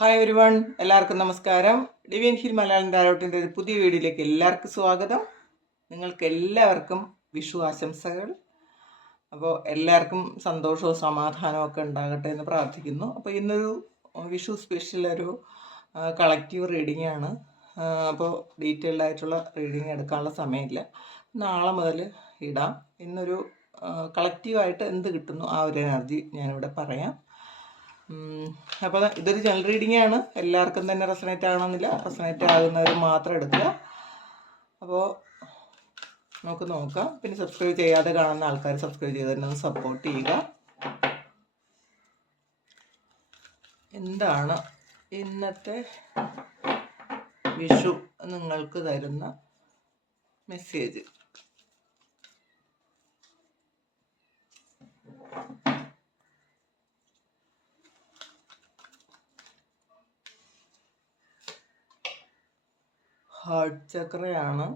Hi ഒരു one എല്ലാവർക്കും നമസ്കാരം. ഡിവിയൻ ഹിൽ മലയാളം താരോട്ടിന്റെ ഒരു പുതിയ വീഡിയോയിലേക്ക് എല്ലാവർക്കും സ്വാഗതം. നിങ്ങൾക്ക് എല്ലാവർക്കും വിഷു ആശംസകൾ അപ്പോൾ എല്ലാവർക്കും സന്തോഷവും സമാധാനവും ഒക്കെ ഉണ്ടാകട്ടെ എന്ന് പ്രാർത്ഥിക്കുന്നു. അപ്പോൾ ഇന്നൊരു വിഷു സ്പെഷ്യൽ ഒരു കളക്റ്റീവ് റീഡിംഗ് ആണ്. അപ്പോൾ ഡീറ്റെയിൽഡ് ആയിട്ടുള്ള റീഡിംഗ് എടുക്കാനുള്ള സമയമില്ല. നാളെ മുതൽ ഇടാം. ഇന്നൊരു കളക്റ്റീവായിട്ട് എന്ത് കിട്ടുന്നു ആ ഒരു എനർജി ഞാനിവിടെ പറയാം. അപ്പോൾ ഇതൊരു ജനറൽ റീഡിംഗ് ആണ്. എല്ലാവർക്കും തന്നെ റെസനേറ്റ് ആകണമെന്നില്ല റെസനേറ്റ് ആകുന്നവർ മാത്രം എടുക്കുക. അപ്പോൾ നമുക്ക് നോക്കാം. പിന്നെ സബ്സ്ക്രൈബ് ചെയ്യാതെ കാണുന്ന ആൾക്കാർ സബ്സ്ക്രൈബ് ചെയ്ത് തന്നെ ഒന്ന് സപ്പോർട്ട് ചെയ്യുക. എന്താണ് ഇന്നത്തെ വിഷു നിങ്ങൾക്ക് തരുന്ന മെസ്സേജ് ഹാർട്ട് ചക്രയാണ്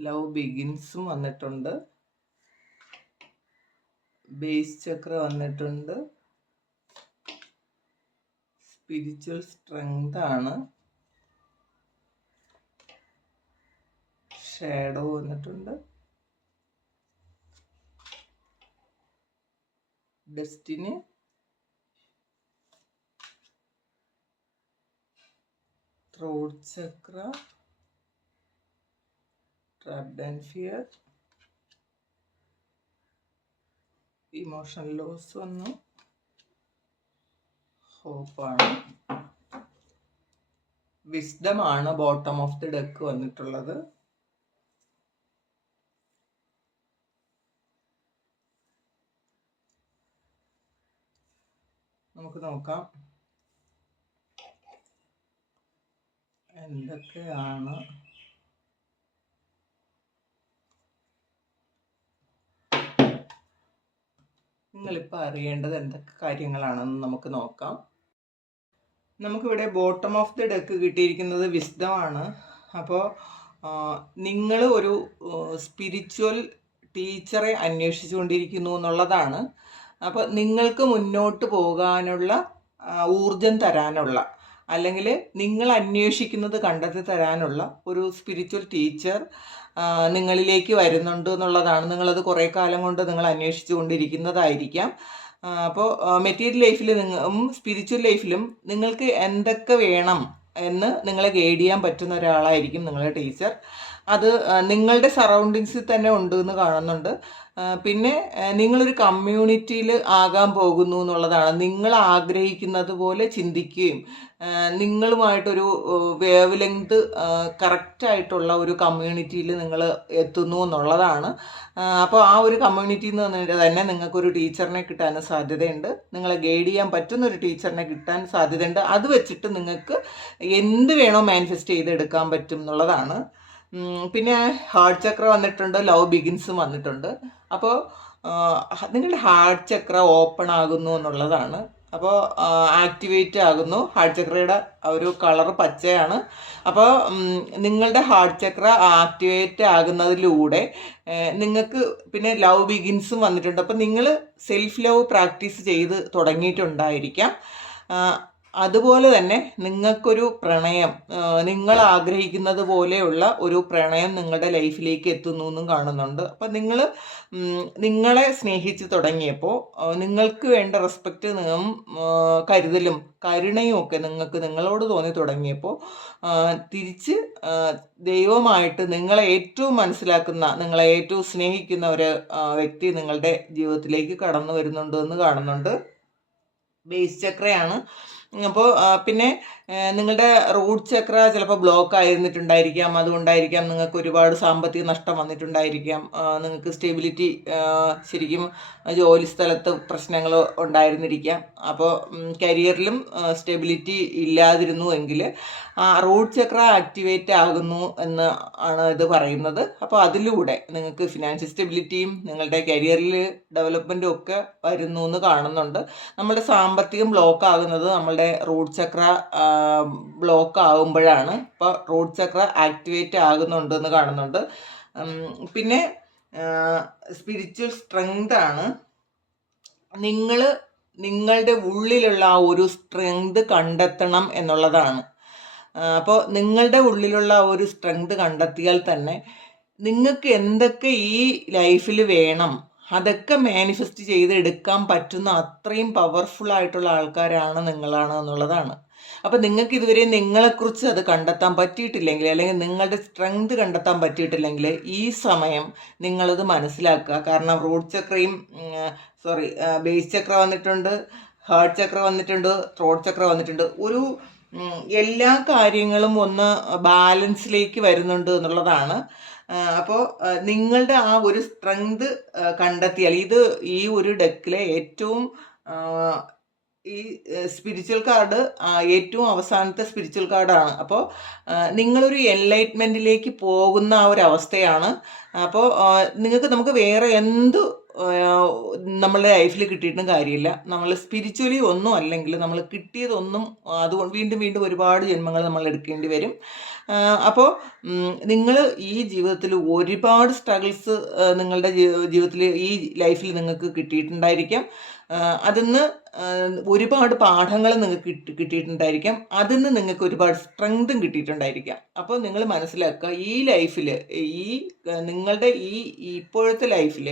ലവ് ബിഗിൻസും വന്നിട്ടുണ്ട്. ബേസ് ചക്ര വന്നിട്ടുണ്ട്. സ്പിരിച്വൽ സ്ട്രെങ്ത് ആണ്. ഷാഡോ വന്നിട്ടുണ്ട്. Destiny throat chakra trapped and fear emotion loss വന്നു ഹോപ്പാണ് വിസ്ഡമാണ് ബോട്ടം ഓഫ് ദി ഡെക്ക് വന്നിട്ടുള്ളത്. നമുക്ക് നോക്കാം. എന്തൊക്കെയാണ്? നിങ്ങളിപ്പോൾ അറിയേണ്ടത് എന്തൊക്കെ കാര്യങ്ങളാണെന്ന് നമുക്ക് നോക്കാം. നമുക്കിവിടെ ബോട്ടം ഓഫ് ദി ഡെക്ക് കിട്ടിയിരിക്കുന്നത് വിസ്ഡമാണ് അപ്പോൾ നിങ്ങൾ ഒരു സ്പിരിച്വൽ ടീച്ചറെ അന്വേഷിച്ചുകൊണ്ടിരിക്കുന്നു എന്നുള്ളതാണ്. അപ്പോൾ നിങ്ങൾക്ക് മുന്നോട്ട് പോകാനുള്ള ഊർജം തരാനുള്ള അല്ലെങ്കിൽ നിങ്ങൾ അന്വേഷിക്കുന്നത് കണ്ടെത്തി തരാനുള്ള ഒരു സ്പിരിച്വൽ ടീച്ചർ നിങ്ങളിലേക്ക് വരുന്നുണ്ട് എന്നുള്ളതാണ്. നിങ്ങളത് കുറേ കാലം കൊണ്ട് നിങ്ങൾ അന്വേഷിച്ചു കൊണ്ടിരിക്കുന്നതായിരിക്കാം. അപ്പോൾ മെറ്റീരിയൽ ലൈഫിൽ നിങ്ങളും സ്പിരിച്വൽ ലൈഫിലും നിങ്ങൾക്ക് എന്തൊക്കെ വേണം എന്ന് നിങ്ങളെ ഗൈഡ് ചെയ്യാൻ പറ്റുന്ന ഒരാളായിരിക്കും നിങ്ങളുടെ ടീച്ചർ അത് നിങ്ങളുടെ സറൗണ്ടിങ്സിൽ തന്നെ ഉണ്ട് എന്ന് കാണുന്നുണ്ട്. പിന്നെ നിങ്ങളൊരു കമ്മ്യൂണിറ്റിയിൽ ആകാൻ പോകുന്നു എന്നുള്ളതാണ്. നിങ്ങൾ ആഗ്രഹിക്കുന്നത് പോലെ ചിന്തിക്കുകയും നിങ്ങളുമായിട്ടൊരു വേവ് ലെങ്ത് കറക്റ്റായിട്ടുള്ള ഒരു കമ്മ്യൂണിറ്റിയിൽ നിങ്ങൾ എത്തുന്നു എന്നുള്ളതാണ്. അപ്പോൾ ആ ഒരു കമ്മ്യൂണിറ്റി എന്ന് പറഞ്ഞിട്ട് തന്നെ നിങ്ങൾക്കൊരു ടീച്ചറിനെ കിട്ടാൻ സാധ്യതയുണ്ട്. നിങ്ങളെ ഗൈഡ് ചെയ്യാൻ പറ്റുന്ന ഒരു ടീച്ചറിനെ കിട്ടാൻ സാധ്യതയുണ്ട്. അത് വെച്ചിട്ട് നിങ്ങൾക്ക് എന്ത് വേണോ മാനിഫെസ്റ്റ് ചെയ്തെടുക്കാൻ പറ്റും എന്നുള്ളതാണ്. പിന്നെ ഹാർട്ട് ചക്ര വന്നിട്ടുണ്ട് ലവ് ബിഗിൻസും വന്നിട്ടുണ്ട്. അപ്പോൾ നിങ്ങളുടെ ഹാർട്ട് ചക്ര ഓപ്പൺ ആകുന്നു എന്നുള്ളതാണ്. അപ്പോൾ ആക്ടിവേറ്റ് ആകുന്നു. ഹാർട്ട് ചക്രയുടെ ഒരു കളർ പച്ചയാണ്. അപ്പോൾ നിങ്ങളുടെ ഹാർട്ട് ചക്ര ആക്ടിവേറ്റ് ആകുന്നതിലൂടെ നിങ്ങൾക്ക് പിന്നെ ലവ് ബിഗിൻസും വന്നിട്ടുണ്ട്. അപ്പോൾ നിങ്ങൾ സെൽഫ് ലവ് പ്രാക്ടീസ് ചെയ്ത് തുടങ്ങിയിട്ടുണ്ടായിരിക്കാം. അതുപോലെ തന്നെ നിങ്ങൾക്കൊരു പ്രണയം നിങ്ങൾ ആഗ്രഹിക്കുന്നത് പോലെയുള്ള ഒരു പ്രണയം നിങ്ങളുടെ ലൈഫിലേക്ക് എത്തുന്നു എന്നും കാണുന്നുണ്ട്. അപ്പം നിങ്ങൾ നിങ്ങളെ സ്നേഹിച്ച് തുടങ്ങിയപ്പോൾ നിങ്ങൾക്ക് വേണ്ട റെസ്പെക്റ്റ് കരുതലും കരുണയും ഒക്കെ നിങ്ങൾക്ക് നിങ്ങളോട് തോന്നി തുടങ്ങിയപ്പോൾ തിരിച്ച് ദൈവമായിട്ട് നിങ്ങളെ ഏറ്റവും മനസ്സിലാക്കുന്ന നിങ്ങളെ ഏറ്റവും സ്നേഹിക്കുന്ന ഒരു വ്യക്തി നിങ്ങളുടെ ജീവിതത്തിലേക്ക് കടന്നു വരുന്നുണ്ട് എന്ന് കാണുന്നുണ്ട്. ബേസ് ചക്രയാണ്. അപ്പോൾ പിന്നെ നിങ്ങളുടെ റൂട്ട് ചക്ര ചിലപ്പോൾ ബ്ലോക്ക് ആയിരുന്നിട്ടുണ്ടായിരിക്കാം. അതുകൊണ്ടായിരിക്കാം നിങ്ങൾക്ക് ഒരുപാട് സാമ്പത്തിക നഷ്ടം വന്നിട്ടുണ്ടായിരിക്കാം. നിങ്ങൾക്ക് സ്റ്റെബിലിറ്റി ശരിക്കും ജോലി സ്ഥലത്ത് പ്രശ്നങ്ങൾ ഉണ്ടായിരുന്നിരിക്കാം. അപ്പോൾ കരിയറിലും സ്റ്റെബിലിറ്റി ഇല്ലാതിരുന്നു എങ്കിൽ ആ റൂട്ട് ചക്ര ആക്ടിവേറ്റ് ആകുന്നു എന്ന് ആണ് ഇത് പറയുന്നത്. അപ്പോൾ അതിലൂടെ നിങ്ങൾക്ക് ഫിനാൻഷ്യൽ സ്റ്റെബിലിറ്റിയും നിങ്ങളുടെ കരിയറിൽ ഡെവലപ്മെന്റും ഒക്കെ വരുന്നു എന്ന് കാണുന്നുണ്ട്. നമ്മുടെ സാമ്പത്തികം ബ്ലോക്ക് ആകുന്നത് നമ്മളുടെ റൂട്ട് ചക്ര ബ്ലോക്ക് ആകുമ്പോഴാണ് ഇപ്പോൾ റൂട്ട് ചക്ര ആക്ടിവേറ്റ് ആകുന്നുണ്ടെന്ന് കാണുന്നുണ്ട്. പിന്നെ സ്പിരിച്വൽ സ്ട്രെങ്ത് ആണ്. നിങ്ങൾ നിങ്ങളുടെ ഉള്ളിലുള്ള ആ ഒരു സ്ട്രെങ്ത് കണ്ടെത്തണം എന്നുള്ളതാണ്. അപ്പോൾ നിങ്ങളുടെ ഉള്ളിലുള്ള ഒരു സ്ട്രെങ്ത് കണ്ടെത്തിയാൽ തന്നെ നിങ്ങൾക്ക് എന്തൊക്കെ ഈ ലൈഫിൽ വേണം അതൊക്കെ മാനിഫെസ്റ്റ് ചെയ്ത് എടുക്കാൻ പറ്റുന്ന അത്രയും പവർഫുൾ ആയിട്ടുള്ള ആൾക്കാരാണ് നിങ്ങളാണ് എന്നുള്ളതാണ്. അപ്പം നിങ്ങൾക്ക് ഇതുവരെ നിങ്ങളെക്കുറിച്ച് അത് കണ്ടെത്താൻ പറ്റിയിട്ടില്ലെങ്കിൽ അല്ലെങ്കിൽ നിങ്ങളുടെ സ്ട്രെങ്ത് കണ്ടെത്താൻ പറ്റിയിട്ടില്ലെങ്കിൽ ഈ സമയം നിങ്ങളത് മനസ്സിലാക്കുക. കാരണം റൂട്ട് ചക്രയും സോറി ബേസ് ചക്ര വന്നിട്ടുണ്ട് ഹാർട്ട് ചക്ര വന്നിട്ടുണ്ട് ത്രോട്ട് ചക്ര വന്നിട്ടുണ്ട്. ഒരു എല്ലാ കാര്യങ്ങളും ഒന്ന് ബാലൻസിലേക്ക് വരുന്നുണ്ട് എന്നുള്ളതാണ്. അപ്പോൾ നിങ്ങളുടെ ആ ഒരു സ്ട്രെങ്ത് കണ്ടെത്തിയാൽ ഇത് ഈ ഒരു ഡെക്കിലെ ഏറ്റവും ഈ സ്പിരിച്വൽ കാർഡ് ഏറ്റവും അവസാനത്തെ സ്പിരിച്വൽ കാർഡാണ് അപ്പോൾ നിങ്ങളൊരു എൻലൈറ്റ്മെന്റിലേക്ക് പോകുന്ന ആ ഒരു അവസ്ഥയാണ്. അപ്പോൾ നിങ്ങൾക്ക് നമുക്ക് വേറെ എന്ത് നമ്മളുടെ ലൈഫിൽ കിട്ടിയിട്ടും കാര്യമില്ല. നമ്മൾ സ്പിരിച്വലി ഒന്നും അല്ലെങ്കിൽ നമ്മൾ കിട്ടിയതൊന്നും അതുകൊണ്ട് വീണ്ടും വീണ്ടും ഒരുപാട് ജന്മങ്ങൾ നമ്മൾ എടുക്കേണ്ടി വരും. അപ്പോൾ നിങ്ങൾ ഈ ജീവിതത്തിൽ ഒരുപാട് സ്ട്രഗിൾസ് നിങ്ങളുടെ ജീവിതത്തിൽ ഈ ലൈഫിൽ നിങ്ങൾക്ക് കിട്ടിയിട്ടുണ്ടായിരിക്കാം. അതിന്ന് ഒരുപാട് പാഠങ്ങൾ നിങ്ങൾക്ക് കിട്ടി കിട്ടിയിട്ടുണ്ടായിരിക്കാം. അതിന്ന് നിങ്ങൾക്ക് ഒരുപാട് സ്ട്രെങ്തും കിട്ടിയിട്ടുണ്ടായിരിക്കാം. അപ്പോൾ നിങ്ങൾ മനസ്സിലാക്കുക ഈ ലൈഫിൽ ഈ നിങ്ങളുടെ ഈ ഇപ്പോഴത്തെ ലൈഫിൽ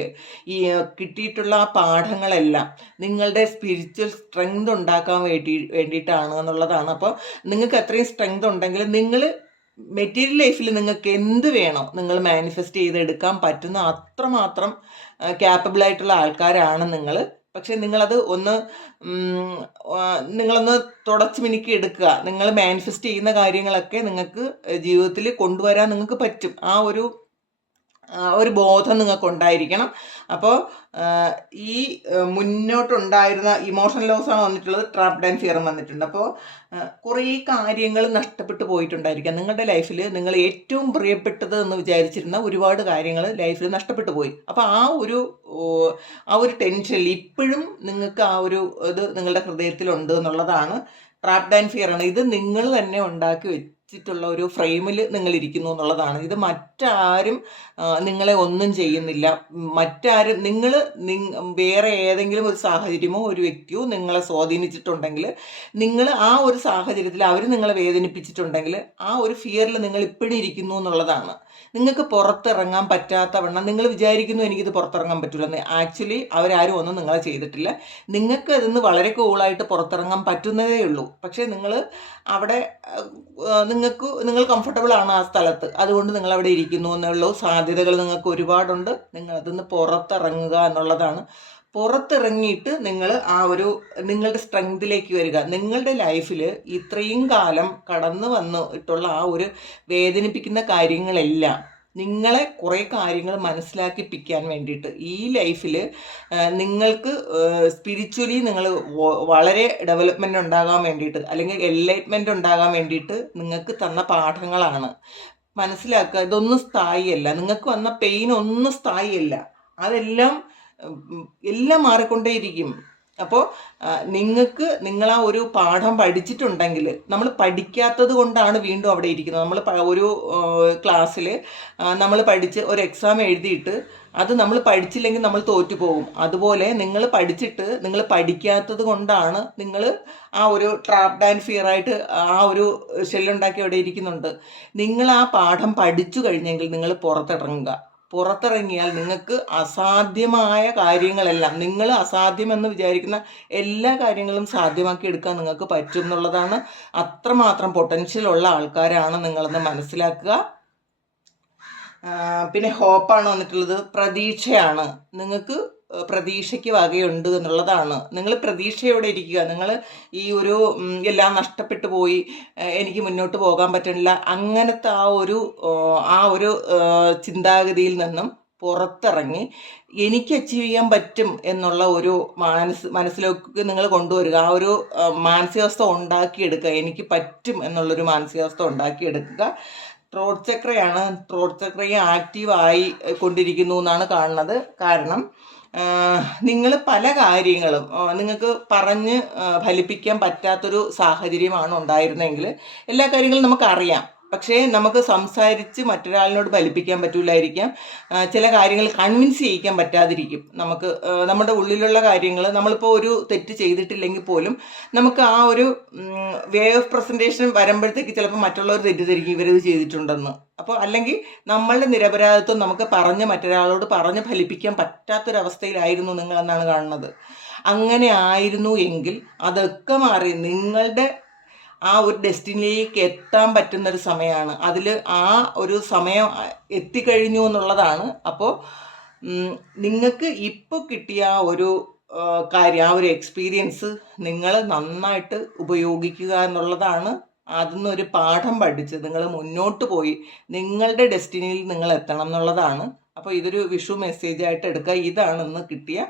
ഈ കിട്ടിയിട്ടുള്ള ആ പാഠങ്ങളെല്ലാം നിങ്ങളുടെ സ്പിരിച്വൽ സ്ട്രെങ്ത് ഉണ്ടാക്കാൻ വേണ്ടി വേണ്ടിയിട്ടാണ് എന്നുള്ളതാണ്. അപ്പോൾ നിങ്ങൾക്ക് അത്രയും സ്ട്രെങ്ത് ഉണ്ടെങ്കിൽ നിങ്ങൾ മെറ്റീരിയൽ ലൈഫിൽ നിങ്ങൾക്ക് എന്ത് വേണം നിങ്ങൾ മാനിഫെസ്റ്റ് ചെയ്തെടുക്കാൻ പറ്റുന്ന അത്രമാത്രം ക്യാപ്പബിൾ ആയിട്ടുള്ള ആൾക്കാരാണ് നിങ്ങൾ പക്ഷെ നിങ്ങളത് ഒന്ന് നിങ്ങളൊന്ന് തുടച്ച് മിനുക്കി എടുക്കുക. നിങ്ങൾ മാനിഫെസ്റ്റ് ചെയ്യുന്ന കാര്യങ്ങളൊക്കെ നിങ്ങൾക്ക് ജീവിതത്തിൽ കൊണ്ടുവരാൻ നിങ്ങൾക്ക് പറ്റും. ആ ഒരു ഒരു ബോധം നിങ്ങൾക്ക് ഉണ്ടായിരിക്കണം. അപ്പോൾ ഈ മുന്നോട്ടുണ്ടായിരുന്ന ഇമോഷണൽ ലോസ് ആണ് വന്നിട്ടുള്ളത് ട്രാപ്ഡ് ആൻഡ് ഫിയറും വന്നിട്ടുണ്ട്. അപ്പോൾ കുറേ കാര്യങ്ങൾ നഷ്ടപ്പെട്ടു പോയിട്ടുണ്ടായിരിക്കാം. നിങ്ങളുടെ ലൈഫിൽ നിങ്ങൾ ഏറ്റവും പ്രിയപ്പെട്ടത് എന്ന് വിചാരിച്ചിരുന്ന ഒരുപാട് കാര്യങ്ങൾ ലൈഫിൽ നഷ്ടപ്പെട്ടു പോയി. അപ്പോൾ ആ ഒരു ആ ഒരു ടെൻഷനിൽ ഇപ്പോഴും നിങ്ങൾക്ക് ആ ഒരു ഇത് നിങ്ങളുടെ ഹൃദയത്തിലുണ്ട് എന്നുള്ളതാണ് ട്രാപ്ഡ് ആൻഡ് ഫിയർ ആണ്. ഇത് നിങ്ങൾ തന്നെ ഉണ്ടാക്കി വെച്ചിട്ടുള്ള ഒരു ഫ്രെയിമിൽ നിങ്ങൾ ഇരിക്കുന്നു എന്നുള്ളതാണ്. ഇത് മറ്റാരും നിങ്ങളെ ഒന്നും ചെയ്യുന്നില്ല. മറ്റാരും നിങ്ങൾ വേറെ ഏതെങ്കിലും ഒരു സാഹചര്യമോ ഒരു വ്യക്തിയോ നിങ്ങളെ സ്വാധീനിച്ചിട്ടുണ്ടെങ്കിൽ നിങ്ങൾ ആ ഒരു സാഹചര്യത്തിൽ അവർ നിങ്ങളെ വേദനിപ്പിച്ചിട്ടുണ്ടെങ്കിൽ ആ ഒരു ഫിയറിൽ നിങ്ങൾ ഇപ്പോഴും ഇരിക്കുന്നു എന്നുള്ളതാണ്. നിങ്ങൾക്ക് പുറത്തിറങ്ങാൻ പറ്റാത്ത വണ്ണം നിങ്ങൾ വിചാരിക്കുന്നു എനിക്കിത് പുറത്തിറങ്ങാൻ പറ്റില്ലെന്ന് ആക്ച്വലി അവരാരും ഒന്നും നിങ്ങളെ ചെയ്തിട്ടില്ല. നിങ്ങൾക്ക് അതിന്ന് വളരെ കൂളായിട്ട് പുറത്തിറങ്ങാൻ പറ്റുന്നതേ ഉള്ളൂ. പക്ഷേ നിങ്ങൾ അവിടെ നിങ്ങൾക്ക് നിങ്ങൾ കംഫർട്ടബിൾ ആണ് ആ സ്ഥലത്ത്. അതുകൊണ്ട് നിങ്ങൾ അവിടെ ഇരിക്കുന്നു എന്നുള്ള സാധ്യതകൾ നിങ്ങൾക്ക് ഒരുപാടുണ്ട്. നിങ്ങൾ അതിന്ന് പുറത്തിറങ്ങുക എന്നുള്ളതാണ് പുറത്തിറങ്ങിയിട്ട് നിങ്ങൾ ആ ഒരു നിങ്ങളുടെ സ്ട്രെങ്തിലേക്ക് വരിക. നിങ്ങളുടെ ലൈഫിൽ ഇത്രയും കാലം കടന്നു വന്നിട്ടുള്ള ആ ഒരു വേദനിപ്പിക്കുന്ന കാര്യങ്ങളെല്ലാം നിങ്ങളെ കുറേ കാര്യങ്ങൾ മനസ്സിലാക്കിപ്പിക്കാൻ വേണ്ടിയിട്ട് ഈ ലൈഫിൽ നിങ്ങൾക്ക് സ്പിരിച്വലി നിങ്ങൾ വളരെ ഡെവലപ്മെന്റ് ഉണ്ടാകാൻ വേണ്ടിയിട്ട് അല്ലെങ്കിൽ എൻലൈറ്റ്മെന്റ് ഉണ്ടാകാൻ വേണ്ടിയിട്ട് നിങ്ങൾക്ക് തന്ന പാഠങ്ങളാണ്. മനസ്സിലാക്കുക ഇതൊന്നും സ്ഥായിയല്ല. നിങ്ങൾക്ക് വന്ന പെയിൻ ഒന്നും സ്ഥായിയല്ല. അതെല്ലാം എല്ലാം മാറിക്കൊണ്ടേയിരിക്കും. അപ്പോൾ നിങ്ങൾക്ക് നിങ്ങൾ ആ ഒരു പാഠം പഠിച്ചിട്ടുണ്ടെങ്കിൽ നമ്മൾ പഠിക്കാത്തത് കൊണ്ടാണ് വീണ്ടും അവിടെ ഇരിക്കുന്നത്. നമ്മൾ ഒരു ക്ലാസ്സിൽ നമ്മൾ പഠിച്ച് ഒരു എക്സാം എഴുതിയിട്ട് അത് നമ്മൾ പഠിച്ചില്ലെങ്കിൽ നമ്മൾ തോറ്റു പോകും അതുപോലെ നിങ്ങൾ പഠിച്ചിട്ട് നിങ്ങൾ പഠിക്കാത്തത് കൊണ്ടാണ് നിങ്ങൾ ആ ഒരു ട്രാപ്ഡ് ആൻഡ് ഫിയർ ആയിട്ട് ആ ഒരു ഷെല്ലുണ്ടാക്കി അവിടെ ഇരിക്കുന്നുണ്ട്. നിങ്ങൾ ആ പാഠം പഠിച്ചു കഴിഞ്ഞെങ്കിൽ നിങ്ങൾ പുറത്തിറങ്ങുക. പുറത്തിറങ്ങിയാൽ നിങ്ങൾക്ക് അസാധ്യമായ കാര്യങ്ങളെല്ലാം നിങ്ങൾ അസാധ്യമെന്ന് വിചാരിക്കുന്ന എല്ലാ കാര്യങ്ങളും സാധ്യമാക്കി എടുക്കാൻ നിങ്ങൾക്ക് പറ്റും എന്നുള്ളതാണ് അത്രമാത്രം പൊട്ടൻഷ്യൽ ഉള്ള ആൾക്കാരാണ് നിങ്ങളെന്ന് മനസ്സിലാക്കുക. പിന്നെ ഹോപ്പാണ് വന്നിട്ടുള്ളത്. പ്രതീക്ഷയാണ്. നിങ്ങൾക്ക് പ്രതീക്ഷയ്ക്ക് വകയുണ്ട് എന്നുള്ളതാണ്. നിങ്ങൾ പ്രതീക്ഷയോടെ ഇരിക്കുക. നിങ്ങൾ ഈ ഒരു എല്ലാം നഷ്ടപ്പെട്ടു പോയി എനിക്ക് മുന്നോട്ട് പോകാൻ പറ്റണില്ല. അങ്ങനത്തെ ആ ഒരു ആ ഒരു ചിന്താഗതിയിൽ നിന്നും പുറത്തിറങ്ങി എനിക്ക് അച്ചീവ് ചെയ്യാൻ പറ്റും എന്നുള്ള ഒരു മനസ് മനസ്സിലേക്ക് നിങ്ങൾ കൊണ്ടുവരിക. ആ ഒരു മാനസികാവസ്ഥ ഉണ്ടാക്കിയെടുക്കുക. എനിക്ക് പറ്റും എന്നുള്ളൊരു മാനസികാവസ്ഥ ഉണ്ടാക്കിയെടുക്കുക. ത്രോട്ട് ചക്രയാണ്. ത്രോട്ട് ചക്രയെ ആക്റ്റീവായി കൊണ്ടിരിക്കുന്നു എന്നാണ് കാണുന്നത്. കാരണം നിങ്ങൾ പല കാര്യങ്ങളും നിങ്ങൾക്ക് പറഞ്ഞ് ഫലിപ്പിക്കാൻ പറ്റാത്തൊരു സാഹചര്യമാണ് ഉണ്ടായിരുന്നെങ്കിൽ എല്ലാ കാര്യങ്ങളും നമുക്കറിയാം. പക്ഷേ നമുക്ക് സംസാരിച്ച് മറ്റൊരാളിനോട് ഫലിപ്പിക്കാൻ പറ്റൂലായിരിക്കാം. ആ, ചില കാര്യങ്ങൾ കൺവിൻസ് ചെയ്യിക്കാൻ പറ്റാതിരിക്കും. നമുക്ക് നമ്മുടെ ഉള്ളിലുള്ള കാര്യങ്ങൾ നമ്മളിപ്പോൾ ഒരു തെറ്റ് ചെയ്തിട്ടില്ലെങ്കിൽ പോലും നമുക്ക് ആ ഒരു വേ ഓഫ് പ്രസന്റേഷൻ വരുമ്പോഴത്തേക്ക് ചിലപ്പോൾ മറ്റുള്ളവർ തെറ്റിദ്ധരിക്കും ഇവരത് ചെയ്തിട്ടുണ്ടെന്ന്. അപ്പോൾ അല്ലെങ്കിൽ നമ്മളുടെ നിരപരാധിത്വം നമുക്ക് പറഞ്ഞ് മറ്റൊരാളോട് പറഞ്ഞ് ഫലിപ്പിക്കാൻ പറ്റാത്തൊരവസ്ഥയിലായിരുന്നു നിങ്ങളെന്നാണ് കാണുന്നത്. അങ്ങനെ ആയിരുന്നു എങ്കിൽ അതൊക്കെ മാറി നിങ്ങളുടെ ആ ഒരു ഡെസ്റ്റിനിയിലേക്ക് എത്താൻ പറ്റുന്ന ഒരു സമയമാണ് അതിൽ ആ ഒരു സമയം എത്തിക്കഴിഞ്ഞു എന്നുള്ളതാണ്. അപ്പോൾ നിങ്ങൾക്ക് ഇപ്പോൾ കിട്ടിയ ആ ഒരു കാര്യം ആ ഒരു എക്സ്പീരിയൻസ് നിങ്ങൾ നന്നായിട്ട് ഉപയോഗിക്കുക എന്നുള്ളതാണ് അതിൽ നിന്നൊരു പാഠം പഠിച്ച് നിങ്ങൾ മുന്നോട്ട് പോയി നിങ്ങളുടെ ഡെസ്റ്റിനിയിൽ നിങ്ങൾ എത്തണം എന്നുള്ളതാണ്. അപ്പോൾ ഇതൊരു വിഷു മെസ്സേജായിട്ട് എടുക്കുക. ഇതാണ് ഇന്ന് കിട്ടിയ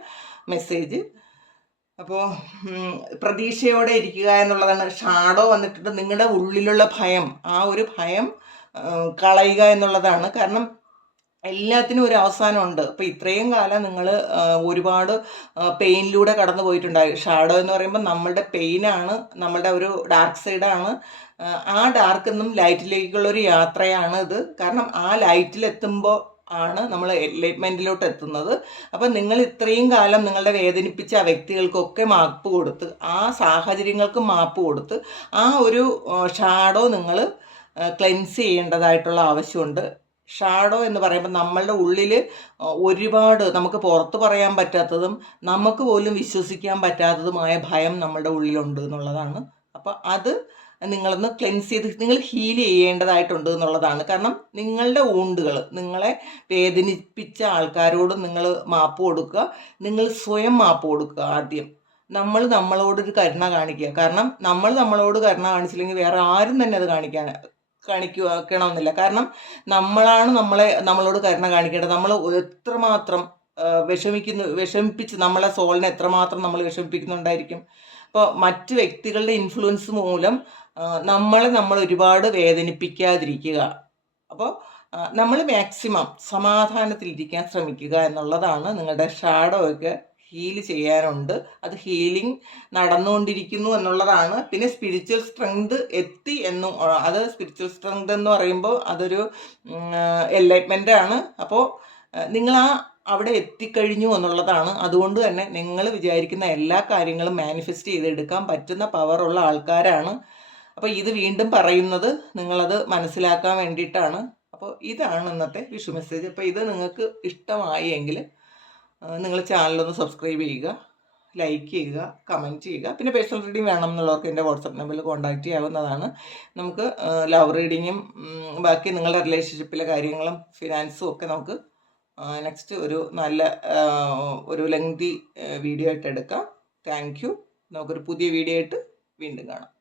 മെസ്സേജ്. അപ്പോൾ പ്രതീക്ഷയോടെ ഇരിക്കുക എന്നുള്ളതാണ്. ഷാഡോ വന്നിട്ടുണ്ട്. നിങ്ങളുടെ ഉള്ളിലുള്ള ഭയം. ആ ഒരു ഭയം കളയുക എന്നുള്ളതാണ്. കാരണം എല്ലാത്തിനും ഒരു അവസാനമുണ്ട്. അപ്പോൾ ഇത്രയും കാലം നിങ്ങൾ ഒരുപാട് പെയിനിലൂടെ കടന്നു പോയിട്ടുണ്ടായി. ഷാഡോ എന്ന് പറയുമ്പോൾ നമ്മളുടെ പെയിനാണ് നമ്മളുടെ ഒരു ഡാർക്ക് സൈഡാണ് ആ ഡാർക്കിൽ നിന്നും ലൈറ്റിലേക്കുള്ള ഒരു യാത്രയാണ് ഇത്. കാരണം ആ ലൈറ്റിലെത്തുമ്പോൾ ആണ് നമ്മൾ എൻലൈറ്റ്മെന്റിലോട്ട് എത്തുന്നത്. അപ്പം നിങ്ങൾ ഇത്രയും കാലം നിങ്ങളുടെ വേദനിപ്പിച്ച ആ വ്യക്തികൾക്കൊക്കെ മാപ്പ് കൊടുത്ത് ആ സാഹചര്യങ്ങൾക്ക് മാപ്പ് കൊടുത്ത് ആ ഒരു ഷാഡോ നിങ്ങൾ ക്ലെൻസ് ചെയ്യേണ്ടതായിട്ടുള്ള ആവശ്യമുണ്ട്. ഷാഡോ എന്ന് പറയുമ്പോൾ നമ്മളുടെ ഉള്ളിൽ ഒരുപാട് നമുക്ക് പുറത്ത് പറയാൻ പറ്റാത്തതും നമുക്ക് പോലും വിശ്വസിക്കാൻ പറ്റാത്തതുമായ ഭയം നമ്മളുടെ ഉള്ളിലുണ്ട് എന്നുള്ളതാണ്. അപ്പോൾ അത് നിങ്ങളൊന്ന് ക്ലെൻസ് ചെയ്ത് നിങ്ങൾ ഹീൽ ചെയ്യേണ്ടതായിട്ടുണ്ട് എന്നുള്ളതാണ്. കാരണം നിങ്ങളുടെ ഊണ്ടുകൾ നിങ്ങളെ വേദനിപ്പിച്ച ആൾക്കാരോട് നിങ്ങൾ മാപ്പ് കൊടുക്കുക. നിങ്ങൾ സ്വയം മാപ്പ് കൊടുക്കുക ആദ്യം. നമ്മൾ നമ്മളോടൊരു കരുണ കാണിക്കുക. കാരണം നമ്മൾ നമ്മളോട് കരുണ കാണിച്ചില്ലെങ്കിൽ വേറെ ആരും തന്നെ അത് കാണിക്കാൻ കാണിക്കണമെന്നില്ല കാരണം നമ്മളാണ് നമ്മളെ നമ്മളോട് കരുണ കാണിക്കേണ്ടത്. നമ്മൾ എത്രമാത്രം വിഷമിക്കുന്നു വിഷമിപ്പിച്ച് നമ്മളെ സോളിനെ എത്രമാത്രം നമ്മൾ വിഷമിപ്പിക്കുന്നുണ്ടായിരിക്കും. അപ്പോൾ മറ്റു വ്യക്തികളുടെ ഇൻഫ്ലുവൻസ് മൂലം നമ്മളെ നമ്മൾ ഒരുപാട് വേദനിപ്പിക്കാതിരിക്കുക. അപ്പോൾ നമ്മൾ മാക്സിമം സമാധാനത്തിലിരിക്കാൻ ശ്രമിക്കുക എന്നുള്ളതാണ് നിങ്ങളുടെ ഷാഡോ ഒക്കെ ഹീൽ ചെയ്യാനുണ്ട്. അത് ഹീലിംഗ് നടന്നുകൊണ്ടിരിക്കുന്നു എന്നുള്ളതാണ്. പിന്നെ സ്പിരിച്വൽ സ്ട്രെങ്ത് എത്തി എന്നും അത് സ്പിരിച്വൽ സ്ട്രെങ്ത് എന്ന് പറയുമ്പോൾ അതൊരു എൻലൈറ്റ്മെന്റ് ആണ്. അപ്പോൾ നിങ്ങൾ ആ അവിടെ എത്തിക്കഴിഞ്ഞു എന്നുള്ളതാണ്. അതുകൊണ്ട് തന്നെ നിങ്ങൾ വിചാരിക്കുന്ന എല്ലാ കാര്യങ്ങളും മാനിഫെസ്റ്റ് ചെയ്തെടുക്കാൻ പറ്റുന്ന പവറുള്ള ആൾക്കാരാണ്. അപ്പോൾ ഇത് വീണ്ടും പറയുന്നത് നിങ്ങളത് മനസ്സിലാക്കാൻ വേണ്ടിയിട്ടാണ്. അപ്പോൾ ഇതാണ് ഇന്നത്തെ വിഷു മെസ്സേജ് അപ്പോൾ ഇത് നിങ്ങൾക്ക് ഇഷ്ടമായി എങ്കിൽ നിങ്ങൾ ചാനലൊന്ന് സബ്സ്ക്രൈബ് ചെയ്യുക ലൈക്ക് ചെയ്യുക കമന്റ് ചെയ്യുക. പിന്നെ പേഴ്സണൽ റീഡിംഗ് വേണം എന്നുള്ളവർക്ക് എന്റെ വാട്സപ്പ് നമ്പറിൽ കോൺടാക്റ്റ് ചെയ്യാവുന്നതാണ്. നമുക്ക് ലവ് റീഡിങ്ങും ബാക്കി നിങ്ങളുടെ റിലേഷൻഷിപ്പിലെ കാര്യങ്ങളും ഫിനാൻസും ഒക്കെ നമുക്ക് നെക്സ്റ്റ് ഒരു നല്ല ഒരു ലെങ്തി വീഡിയോ ആയിട്ട് എടുക്കാം. താങ്ക് യു നമുക്കൊരു പുതിയ വീഡിയോ ആയിട്ട് വീണ്ടും കാണാം.